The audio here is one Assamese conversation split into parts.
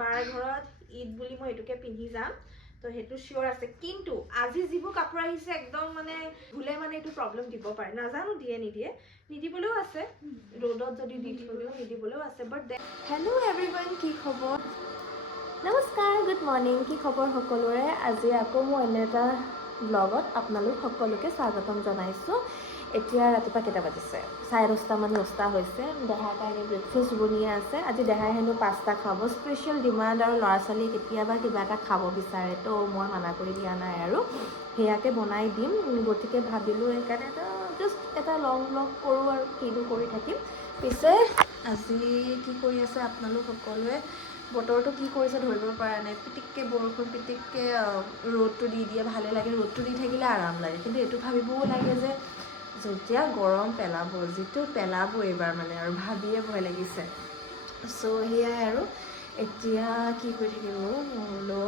বাৰ ঘৰত ঈদ বুলি মই এটুকে পিন্ধি যাম তো হেতু শিওৰ আছে কিন্তু আজি যিবোৰ কাপোৰ আহিছে একদম মানে ভুলে মানে এটো প্ৰবলেম দিব পাৰে নাজানো দিয়ে নিদিয়ে নিদিবলেও আছে ৰ'দত যদি দি থলেও নিদিবলেও আছে বাট হেল্ল' এভৰিৱান কি খবৰ নমস্কাৰ গুড মৰ্নিং কি খবৰ সকলোৰে আজি আকৌ মই এনে এটা ব্লগত আপোনালোক সকলোকে স্বাগতম জনাইছোঁ এতিয়া ৰাতিপুৱা কেইটা বাজিছে 10:30 মান হৈছে দেহাৰ কাৰণে ব্ৰেকফাষ্ট বনিয়ে আছে আজি দেহাই হেনো পাস্তা খাব স্পেচিয়েল ডিমাণ্ড আৰু ল'ৰা ছোৱালী কেতিয়াবা কিবা এটা খাব বিচাৰে তো মই মানা কৰি দিয়া নাই আৰু সেয়াকে বনাই দিম গতিকে ভাবিলোঁ সেইকাৰণে জাষ্ট এটা লং ব্লগ কৰোঁ আৰু কিনো কৰি থাকিম পিছে আজি কি কৰি আছে আপোনালোক সকলোৱে বতৰটো কি কৰিছে ধৰিব পৰা নাই পিটিককৈ বৰষুণ পিটিককৈ ৰ'দটো দি দিয়ে ভালে লাগে ৰ'দটো দি থাকিলে আৰাম লাগে কিন্তু এইটো ভাবিবও লাগে যে যেতিয়া গৰম পেলাব যিটো পেলাব এইবাৰ মানে আৰু ভাবিয়ে ভয় লাগিছে চ' সেয়াই আৰু এতিয়া কি কৰি থাকিম বোলো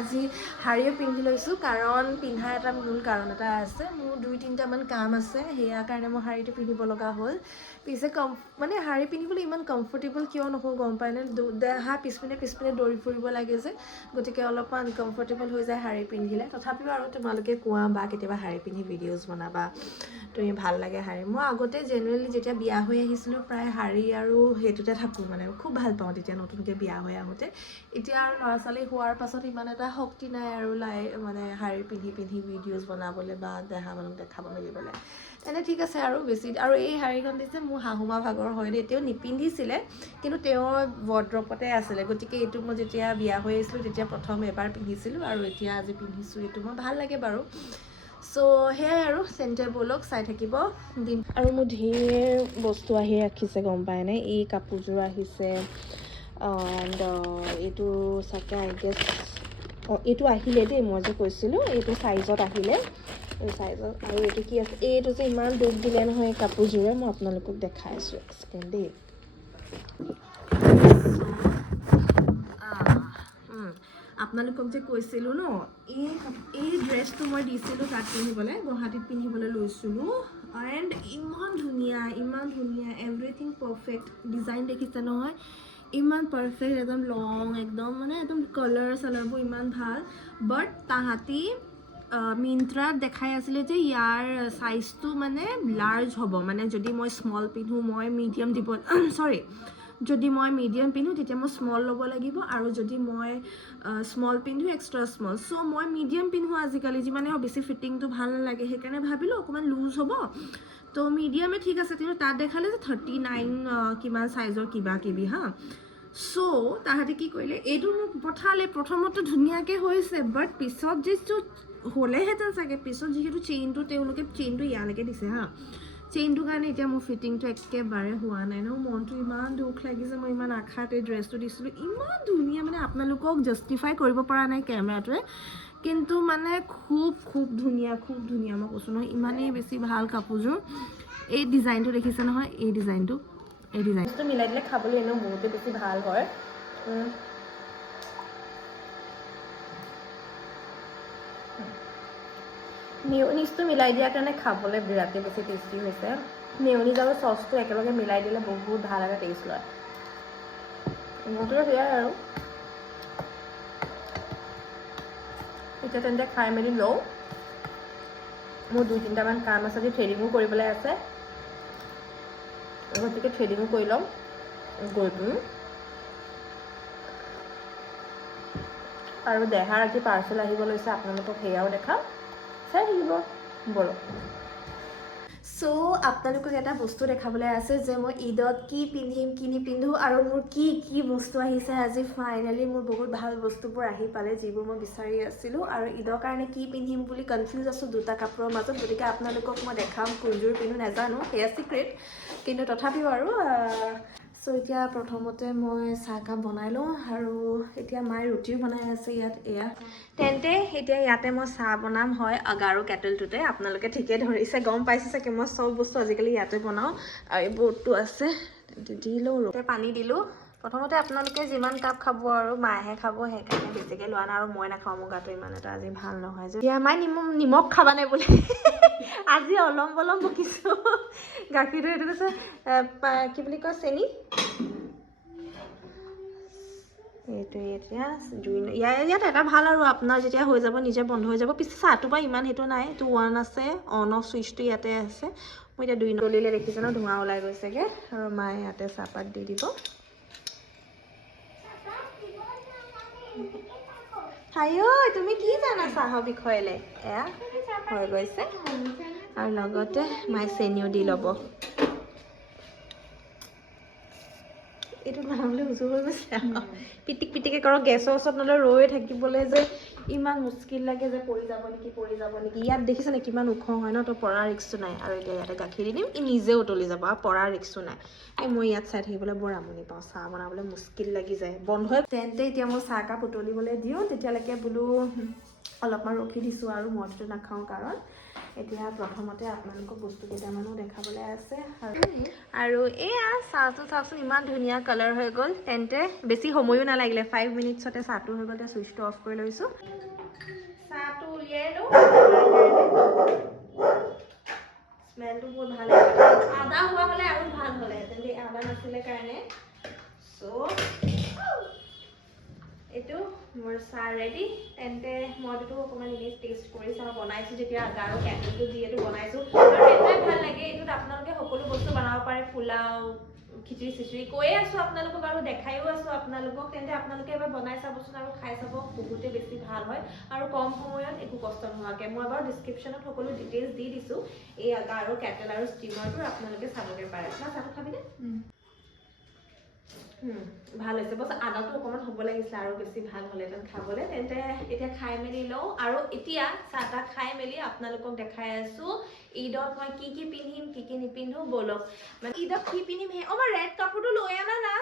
আজি শাৰীও পিন্ধি লৈছোঁ কাৰণ পিন্ধা এটা মূল কাৰণ এটা আছে মোৰ 2-3টামান কাম আছে সেয়া কাৰণে মই শাৰীটো পিন্ধিব লগা হ'ল পিছে মানে শাৰী পিন্ধিবলৈ ইমান কমফৰ্টেবল কিয় নহওঁ গম পায়নে দেহা পিছপিনে দৌৰি ফুৰিব লাগে যে গতিকে অলপমান আনকমফৰ্টেবল হৈ যায় শাৰী পিন্ধিলে তথাপিও আৰু তোমালোকে কোৱা বা কেতিয়াবা শাৰী পিন্ধি ভিডিঅ'জ বনাবা তুমি ভাল লাগে শাৰী মই আগতে জেনেৰেলি যেতিয়া বিয়া হৈ আহিছিলোঁ প্ৰায় শাৰী আৰু সেইটোতে থাকোঁ মানে খুব ভাল পাওঁ তেতিয়া নতুনকৈ বিয়া হৈ আহোঁতে এতিয়া আৰু ল'ৰা ছোৱালী হোৱাৰ পাছত ইমান এটা শক্তি নাই আৰু মানে শাৰী পিন্ধি ভিডিঅ'জ বনাবলৈ বা দেহা মানুহক দেখাব মেলিবলৈ তেনে ঠিক আছে আৰু বেছি আৰু এই শাৰীখন দিছে মোৰ শাহুমা ভাগৰ হয় দেই তেওঁ নিপিন্ধিছিলে কিন্তু তেওঁৰ ৱাৰ্ড্ৰবতে আছিলে গতিকে এইটো মই যেতিয়া বিয়া হৈ আহিছিলোঁ তেতিয়া প্ৰথম এবাৰ পিন্ধিছিলোঁ আৰু এতিয়া আজি পিন্ধিছোঁ এইটো মই ভাল লাগে বাৰু চ' সেয়াই আৰু চেণ্টাৰ বলক চাই থাকিব দিন আৰু মোৰ ঢেৰ বস্তু আহি ৰাখিছে গম পায়নে এই কাপোৰযোৰ আহিছে এণ্ড এইটো চাগে আই গেছ এইটো আহিলে দেই মই যে কৈছিলোঁ এইটো চাইজত আহিলে এই চাইজত আৰু এইটো কি আছে এইটো যে ইমান দুখ দিলে নহয় এই কাপোৰযোৰে মই আপোনালোকক দেখাই আছোঁ এক ছেকেণ্ড দেই আপোনালোকক যে কৈছিলোঁ ন এই ড্ৰেছটো মই দিছিলোঁ তাত পিন্ধিবলৈ গুৱাহাটীত পিন্ধিবলৈ লৈছিলোঁ এণ্ড ইমান ধুনীয়া এভৰিথিং পাৰফেক্ট ডিজাইন দেখিছে নহয় ইমান পাৰফেক্ট একদম লং একদম মানে একদম কালাৰ চালাৰবোৰ ইমান ভাল বাট তাহাঁতি মিন্ত্ৰাত দেখাই আছিলে যে ইয়াৰ চাইজটো মানে লাৰ্জ হ'ব মানে যদি মই স্মল পিন্ধোঁ মই মিডিয়াম দিব যদি মই মিডিয়াম পিন্ধোঁ তেতিয়া মই স্মল ল'ব লাগিব আৰু যদি মই স্মল পিন্ধোঁ এক্সট্ৰা স্মল চ' মই মিডিয়াম পিন্ধোঁ আজিকালি যিমানে বেছি ফিটিংটো ভাল নালাগে সেইকাৰণে ভাবিলোঁ অকণমান লুজ হ'ব তো মিডিয়ামে ঠিক আছে কিন্তু তাত দেখালে যে 39 কিমান চাইজৰ কিবা কিবি হা চ' তাহাঁতে কি কৰিলে এইটো মোক পঠালে প্ৰথমতে ধুনীয়াকৈ হৈছে বাট পিছত যিটো হ'লেহেঁতেন চাগে পিছত যিহেতু তেওঁলোকে চেইনটো ইয়ালৈকে দিছে হা চেইনটোৰ কাৰণে এতিয়া মোৰ ফিটিংটো একেবাৰে হোৱা নাই ন মনটো ইমান দুখ লাগিছে মই ইমান আশাত এই ড্ৰেছটো দিছিলোঁ ইমান ধুনীয়া মানে আপোনালোকক জাষ্টিফাই কৰিব পৰা নাই কেমেৰাটোৱে কিন্তু মানে খুব ধুনীয়া মই কৈছোঁ নহয় ইমানেই বেছি ভাল কাপোৰযোৰ এই ডিজাইনটো দেখিছে নহয় এই ডিজাইনটো মিলাই দিলে খাবলৈ এনেও বহুতে বেছি ভাল হয় মেয়নিজটো মিলাই দিয়াৰ কাৰণে খাবলৈ বিৰাটেই বেছি টেষ্টি হৈছে মেয়নিজ আৰু চচটো একেলগে মিলাই দিলে বহুত ভাল এটা টেষ্ট লয় মোৰতো সেয়াই আৰু এতিয়া তেন্তে খাই মেলি লওঁ মোৰ 2-3টামান কাম আছে যে থ্ৰেডিঙো কৰিবলৈ আছে গতিকে থ্ৰেডিঙো কৰি লওঁ গৈ পিনি আৰু দেহাৰ আজি পাৰ্চেল আহিব লৈছে আপোনালোকক সেয়াও দেখাম চাই থাকিব বলক চ' আপোনালোকক এটা বস্তু দেখাবলৈ আছে যে মই ঈদত কি পিন্ধিম কি নিপিন্ধোঁ আৰু মোৰ কি বস্তু আহিছে আজি ফাইনেলি মোৰ বহুত ভাল বস্তুবোৰ আহি পালে যিবোৰ মই বিচাৰি আছিলোঁ আৰু ঈদৰ কাৰণে কি পিন্ধিম বুলি কনফিউজ আছোঁ দুটা কাপোৰৰ মাজত গতিকে আপোনালোকক মই দেখাম কোনযোৰ পিন্ধো নাজানো সেয়া চিক্ৰেট কিন্তু তথাপিও আৰু চ' এতিয়া প্ৰথমতে মই চাহকাপ বনাই লওঁ আৰু এতিয়া মায়ে ৰুটিও বনাই আছে ইয়াত এয়া তেন্তে এতিয়া ইয়াতে মই চাহ বনাম হয় আগাৰো কেটেলটোতে আপোনালোকে ঠিকেই ধৰিছে গম পাইছে চাগে মই চব বস্তু আজিকালি ইয়াতে বনাওঁ আৰু এই বৰ্ডটো আছে দি লওঁ পানী দিলোঁ প্ৰথমতে আপোনালোকে যিমান কাপ খাব আৰু মায়েহে খাব সেইকাৰণে বেছিকৈ লোৱা নাই আৰু মই নাখাওঁ মোৰ গাটো ইমান এটা আজি ভাল নহয় যে এতিয়া মায়ে নিমখ খাবানে বুলি আজি অলম বলম বকিছোঁ গাখীৰটো এইটো কৈছে কি বুলি কয় চেনি এইটো এতিয়া জুই ইয়াত এটা ভাল আৰু আপোনাৰ যেতিয়া হৈ যাব নিজে বন্ধ হৈ যাব পিছে চাহটো বা ইমান সেইটো নাই এইটো 1 আছে অন অফ চুইচটো ইয়াতে আছে মই এতিয়া 2 নলিলে দেখিছে ন ধোঁৱা ওলাই গৈছেগে আৰু মায়ে ইয়াতে চাহপাত দি দিব হাইঐ তুমি কি জানা চাহৰ বিষয়লে এয়া হৈ গৈছে আৰু লগতে মায়ে চেনিও দি ল'ব এইটো বনাবলৈ উজু হৈ গৈছে পিটিক পিটিকে কৰক গেছৰ ওচৰত নহ'লে ৰৈ থাকিবলৈ যে ইমান মুস্কিল লাগে যে পৰি যাব নেকি ইয়াত দেখিছেনে কিমান ওখ হয় ন তো পৰাৰ ৰিক্সটো নাই আৰু এতিয়া ইয়াতে গাখীৰ দি দিম ই নিজে উতলি যাব আৰু পৰাৰ ৰিক্সটো নাই এই মই ইয়াত চাই থাকিবলৈ বৰ আমনি পাওঁ চাহ বনাবলৈ মুস্কিল লাগি যায় বন্ধ হৈ তেন্তে এতিয়া মই চাহকাপ উতলিবলৈ দিওঁ তেতিয়ালৈকে বোলো অলপমান ৰখি দিছোঁ আৰু মইতো নাখাওঁ কাৰণ এতিয়া প্ৰথমতে আপোনালোকক বস্তু কেইটামানো দেখাবলৈ আছে আৰু এয়া চাহটো চাওকচোন ইমান ধুনীয়া কালাৰ হৈ গ'ল তেন্তে বেছি সময়ো নালাগিলে 5 মিনিটছতে চাহটো হৈ গ'ল চুইচটো অফ কৰি লৈছোঁ চাহটো উলিয়াই লওঁ স্মেলটো বহুত ভাল আদা হোৱা হ'লে আৰু ভাল হ'লে তেন্তে আদা নাছিলে কাৰণে এইটো মোৰ চাহ ৰেডি তেন্তে মইতো অকণমান এনেই টেষ্ট কৰি চাওঁ বনাইছোঁ যেতিয়া আদা আৰু কেণ্ডেলটো যিহেতু বনাইছোঁ আৰু সেইটোৱে ভাল লাগে এইটোত আপোনালোকে সকলো বস্তু বনাব পাৰে পোলাও খিচিৰি চিচিৰি কৈয়ে আছোঁ আপোনালোকক আৰু দেখায়ো আছোঁ আপোনালোকক তেন্তে আপোনালোকে এবাৰ বনাই চাবচোন আৰু খাই চাব বহুতেই বেছি ভাল হয় আৰু কম সময়ত একো কষ্ট নোহোৱাকৈ মই বাৰু ডিছক্ৰিপশ্যনত সকলো ডিটেইলছ দি দিছোঁ এই আদা আৰু কেটেল আৰু ষ্টিমাৰটো আপোনালোকে চাবগৈ পাৰে আপোনাৰ চাহটো খাবিনে ভাল হৈছে বছ আদাটো অকণমান হ'ব লাগিছিলে আৰু বেছি ভাল হ'লেহেঁতেন খাবলৈ তেন্তে এতিয়া খাই মেলি লওঁ আৰু এতিয়া চাহ তাহ খাই মেলি আপোনালোকক দেখাই আছোঁ ঈদত মই কি কি পিন্ধিম কি কি নিপিন্ধো ব'লক মানে ঈদত কি পিন্ধিম সেই মই ৰেড কাপোৰটো লৈ আনা না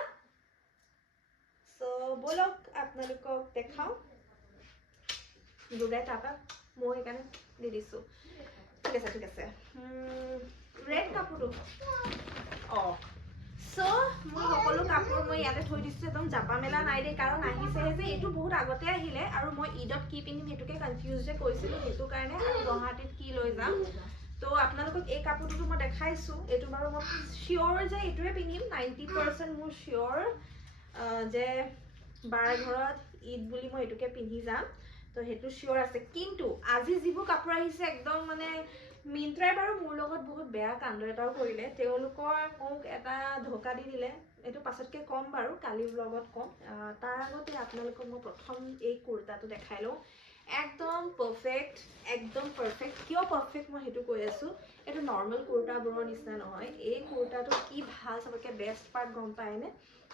চ' ব'লক আপোনালোকক দেখাওঁ দুটাই তাৰপৰা মই সেইকাৰণে দি দিছোঁ ঠিক আছে ৰেড কাপোৰটো অঁ চ' মই সকলো কাপোৰ মই ইয়াতে থৈ দিছোঁ একদম জাপা মেলা নাই দেই কাৰণ আহিছেহে যে এইটো বহুত আগতে আহিলে আৰু মই ঈদত কি পিন্ধিম সেইটোকে কনফিউজ যে কৰিছিলোঁ সেইটো কাৰণে আৰু গুৱাহাটীত কি লৈ যাম তো আপোনালোকক এই কাপোৰটোতো মই দেখাইছোঁ এইটো বাৰু মই চিয়'ৰ যে এইটোৱে পিন্ধিম 90% মোৰ চিয়'ৰ যে বাৰ ঘৰত ঈদ বুলি মই এইটোকে পিন্ধি যাম তো সেইটো চিয়'ৰ আছে কিন্তু আজি যিবোৰ কাপোৰ আহিছে একদম মানে মিন্ত্ৰাই বাৰু মোৰ লগত বহুত বেয়া কাণ্ড এটাও কৰিলে তেওঁলোকৰ মোক এটা ধোকা দি দিলে এইটো পাছতকৈ ক'ম বাৰু কালি ব্লগত ক'ম তাৰ আগতে আপোনালোকক মই প্ৰথম এই কুৰ্তাটো দেখাই লওঁ একদম পাৰফেক্ট কিয় পাৰফেক্ট মই সেইটো কৈ আছোঁ এইটো নৰ্মেল কুৰ্তাবোৰৰ নিচিনা নহয় এই কুৰ্তাটো কি ভাল চবতকৈ বেষ্ট পাৰ্ট গম পায়নে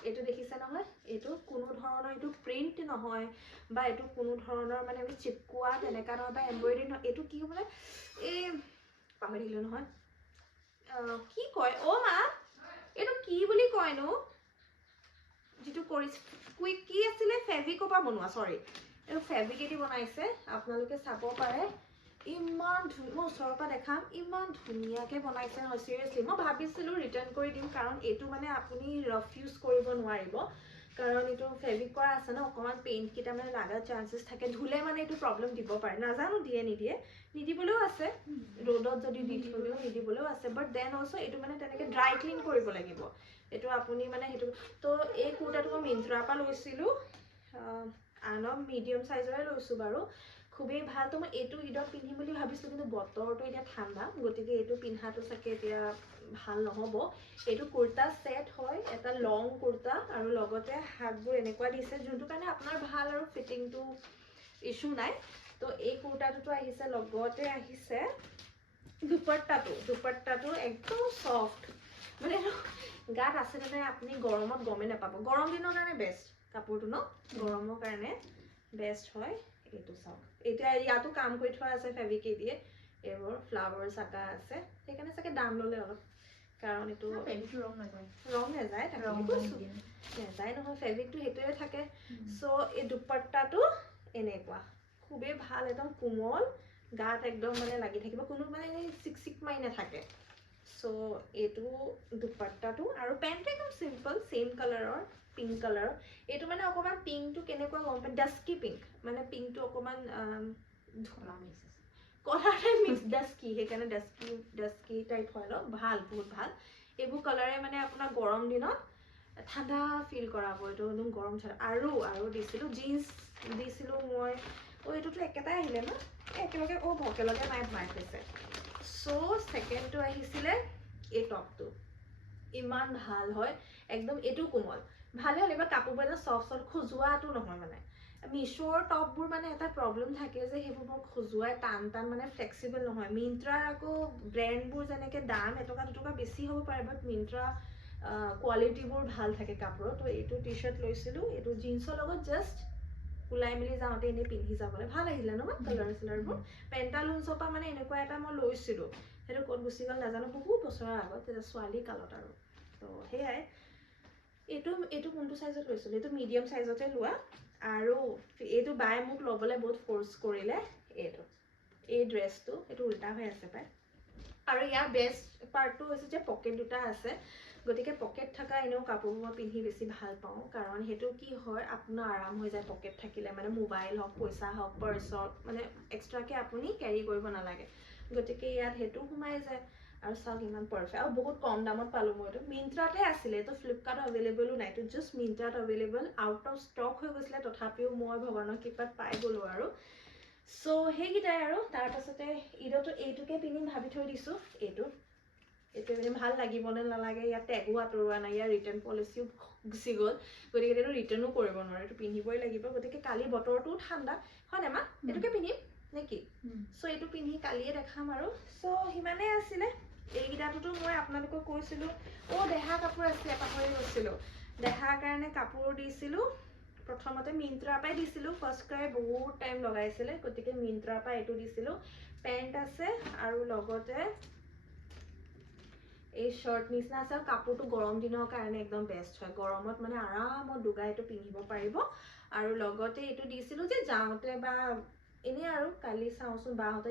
এইটো দেখিছে নহয় এইটো কোনো ধৰণৰ এইটো প্ৰিণ্ট নহয় বা এইটো কোনো ধৰণৰ মানে চিপকোৱা তেনেকুৱা নহয় বা এম্ব্ৰইডাৰী নহয় এইটো কি মানে এই পাহৰি থাকিলোঁ নহয় কি কয় মা এইটো কি বুলি কয়নো যিটো কৰিছে কি আছিলে ফেব্ৰিকৰ পৰা বনোৱা চৰি এইটো ফেব্ৰিকেদি বনাইছে আপোনালোকে চাব পাৰে ইমান মই ওচৰৰ পৰা দেখাম ইমান ধুনীয়াকৈ বনাইছে নহয় চিৰিয়াছলি মই ভাবিছিলোঁ ৰিটাৰ্ণ কৰি দিম কাৰণ এইটো মানে আপুনি ৰাফ ইউজ কৰিব নোৱাৰিব কাৰণ এইটো ফেব্ৰিক কৰা আছে ন অকণমান পেইণ্টকেইটা মানে লগাৰ চান্সেছ থাকে ধুলে মানে এইটো প্ৰব্লেম দিব পাৰে নাজানো দিয়ে নিদিয়ে নিদিবলৈও আছে ৰ'দত যদি দি থলেও নিদিবলৈও আছে বাট দেন অলছ' এইটো মানে তেনেকৈ ড্ৰাই ক্লিন কৰিব লাগিব এইটো আপুনি মানে সেইটো তো এই কুৰ্তাটো মই মিন্ত্ৰাৰ পৰা লৈছিলোঁ অলপ মিডিয়াম চাইজৰে লৈছোঁ বাৰু খুবেই ভাল তো মই এইটো ঈদত পিন্ধিম বুলি ভাবিছিলোঁ কিন্তু বতৰটো এতিয়া ঠাণ্ডা গতিকে এইটো পিন্ধাটো চাগে এতিয়া ভাল নহ'ব এইটো কুৰ্তা ছেট হয় এটা লং কুৰ্তা আৰু লগতে হাতবোৰ এনেকুৱা দিছে যোনটো কাৰণে আপোনাৰ ভাল আৰু ফিটিংটো ইছ্যু নাই তো এই কুৰ্তাটোতো আহিছে লগতে আহিছে দুপাট্টাটো একদম ছফ্ট মানে গাত আছে নে নাই আপুনি গৰমত গমেই নাপাব গৰম দিনৰ কাৰণে বেষ্ট কাপোৰটো ন গৰমৰ কাৰণে বেষ্ট হয় এইটো চাওক এতিয়া ইয়াতো কাম কৰি থোৱা আছে ফেব্ৰিকে দিয়ে এইবোৰ ফ্লাৱাৰ চাকা আছে সেইকাৰণে চাগে দাম ল'লে অলপ কাৰণ এইটো ৰং নাযায় নেযায় নহয় ফেব্ৰিকটো সেইটোৱে থাকে চ' এই দুপাট্টাটো এনেকুৱা খুবেই ভাল একদম কোমল গাত একদম মানে লাগি থাকিব কোনো মানে চিক মাৰি নাথাকে চ' এইটো দুপাট্টাটো আৰু পেণ্টটো একদম চিম্পল ছেইম কালাৰৰ পিংক কালাৰৰ এইটো মানে অকণমান পিংকটো কেনেকুৱা গম পায় ডাস্কি পিংক মানে পিংকটো অকণমান কলাৰ টাইপ মিক্স ডাস্কি সেইকাৰণে ডাস্কি টাইপ হয় ন ভাল বহুত ভাল এইবোৰ কালাৰে মানে আপোনাৰ গৰম দিনত ঠাণ্ডা ফিল কৰাব এইটো একদম গৰম ঠাণ্ডা আৰু দিছিলোঁ জিন্স দিছিলোঁ মই এইটোতো একেটাই আহিলে ন একেলগে একেলগে মাৰি থৈছে চ' ছেকেণ্ডটো আহিছিলে এই টপটো ইমান ভাল হয় একদম এইটো কোমল ভালে হ'ল এইবাৰ কাপোৰবোৰ এটা চফ্ট খজুৱাটো নহয় মানে মিছ'ৰ টপবোৰ মানে এটা প্ৰব্লেম থাকে যে সেইবোৰ বৰ খজুৱাই টান মানে ফ্লেক্সিবল নহয় মিন্ত্ৰাৰ আকৌ ব্ৰেণ্ডবোৰ যেনেকৈ দাম এটকা দুটকা বেছি হ'ব পাৰে বাট মিন্ত্ৰা কোৱালিটিবোৰ ভাল থাকে কাপোৰৰ তো এইটো টি চাৰ্ট লৈছিলোঁ এইটো জিন্সৰ লগত জাষ্ট ওলাই মেলি যাওঁতে এনেই পিন্ধি যাবলৈ ভাল আহিলে নহয় কালাৰ চালাৰবোৰ পেণ্টালুন্সৰ পৰা মানে এনেকুৱা এটা মই লৈছিলোঁ সেইটো ক'ত গুচি গ'ল নাজানো বহুত বছৰৰ আগত তেতিয়া ছোৱালী কালত আৰু তো সেয়াই এইটো কোনটো চাইজত লৈছিলোঁ এইটো মিডিয়াম চাইজতে লোৱা আৰু এইটো বায়ে মোক ল'বলৈ বহুত ফ'ৰ্চ কৰিলে এই ড্ৰেছটো এইটো উল্টা হৈ আছে পাই আৰু ইয়াৰ বেষ্ট পাৰ্টটো হৈছে যে পকেট দুটা আছে গতিকে পকেট থকা এনেও কাপোৰবোৰ মই পিন্ধি বেছি ভাল পাওঁ কাৰণ সেইটো কি হয় আপোনাৰ আৰাম হৈ যায় পকেট থাকিলে মানে মোবাইল হওক পইচা হওক পাৰ্চত মানে এক্সট্ৰাকৈ আপুনি কেৰি কৰিব নালাগে গতিকে ইয়াত সেইটো সোমাই যায় আৰু চাওক ইমান পাৰফেক্ট আৰু বহুত কম দামত পালোঁ মই এইটো মিন্ত্ৰাতে আছিলে এইটো ফ্লিপকাৰ্টত এভেইলেবলো নাই এইটো জাষ্ট মিন্ত্ৰাত এভেইলেবল আউট অফ ষ্টক হৈ গৈছিলে তথাপিও মই ভগৱানৰ কৃপাত পাই গ'লোঁ আৰু চ' সেইকেইটাই আৰু তাৰপাছতে ঈদতো এইটোকে পিন্ধিম ভাবি থৈ দিছোঁ এইটো পিন্ধি ভাল লাগিব নে নালাগে ইয়াত টেগো আঁতৰোৱা নাই ইয়াৰ ৰিটাৰ্ণ পলিচিও গুচি গ'ল গতিকে এইটো ৰিটাৰ্ণো কৰিব নোৱাৰে এইটো পিন্ধিবই লাগিব গতিকে কালি বতৰটোও ঠাণ্ডা হয় নে মা এইটোকে পিন্ধিম নে কি চ' এইটো পিন্ধি কালিয়ে দেখাম আৰু চ' সিমানেই আছিলে এইকেইটাটোতো মই আপোনালোকক কৈছিলোঁ দেহা কাপোৰ আছিলে পাহৰি গৈছিলোঁ দেহাৰ কাৰণে কাপোৰ দিছিলোঁ প্ৰথমতে মিন্ত্ৰাৰ পৰাই দিছিলোঁ ফাৰ্ষ্ট ক্ৰাই বহুত টাইম লগাইছিলে গতিকে মিন্ত্ৰাৰ পৰা এইটো দিছিলোঁ পেণ্ট আছে আৰু লগতে এই শাৰ্ট নিচিনা আছে আৰু কাপোৰটো গৰম দিনৰ কাৰণে একদম বেষ্ট হয় গৰমত মানে আৰামত দুগাই এইটো পিন্ধিব পাৰিব আৰু লগতে এইটো দিছিলোঁ যে যাওঁতে বা এনেই আৰু কালি চাওঁচোন বাহঁতে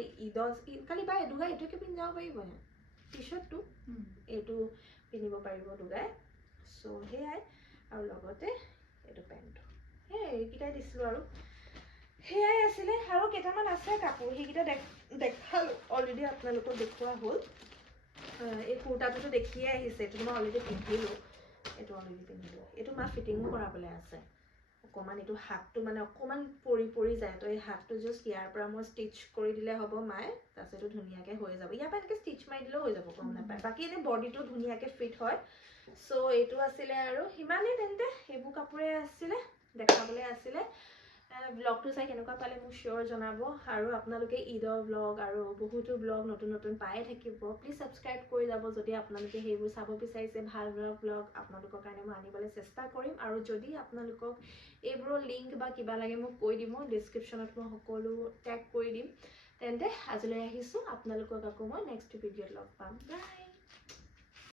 কালি বা দুগাই এইটোকে পিন্ধি যাব পাৰিবনে টি চাৰ্টটো এইটো পিন্ধিব পাৰিব দুগাই চ' সেয়াই আৰু লগতে এইটো পেণ্টটো এইকেইটাই দিছিলোঁ আৰু সেয়াই আছিলে আৰু কেইটামান আছে কাপোৰ সেইকেইটা দেখালোঁ অলৰেডি আপোনালোকক দেখুওৱা হ'ল এই কুৰ্তাটোতো দেখিয়ে আহিছে এইটো মই অলৰেডি পিন্ধিলোঁ এইটো মা ফিটিঙো কৰাবলৈ আছে অকণমান এইটো হাতটো মানে অকণমান পৰি যায় তো এই হাতটো জাষ্ট ইয়াৰ পৰা মই ষ্টিচ কৰি দিলে হ'ব মায়ে তাৰপিছত এইটো ধুনীয়াকৈ হৈ যাব ইয়াৰ পৰা এনেকৈ ষ্টিচ মাৰি দিলেও হৈ যাব গম নাপায় বাকী এনেই বডিটো ধুনীয়াকৈ ফিট হয় চ' এইটো আছিলে আৰু সিমানেই তেন্তে সেইবোৰ কাপোৰে আছিলে দেখাবলৈ আছিলে ব্লগটো চাই কেনেকুৱা পালে মোক চিয়'ৰ জনাব আৰু আপোনালোকে ঈদৰ ব্লগ আৰু বহুতো ব্লগ নতুন পায়ে থাকিব প্লিজ ছাবস্ক্ৰাইব কৰি যাব যদি আপোনালোকে সেইবোৰ চাব বিচাৰিছে ভাল ব্লগ আপোনালোকৰ কাৰণে মই আনিবলৈ চেষ্টা কৰিম আৰু যদি আপোনালোকক এইবোৰৰ লিংক বা কিবা লাগে মোক কৈ দিব ডিছক্ৰিপশ্যনত মই সকলো টেগ কৰি দিম তেন্তে আজিলৈ আহিছোঁ আপোনালোকক আকৌ মই নেক্সট ভিডিঅ'ত লগ পাম বাই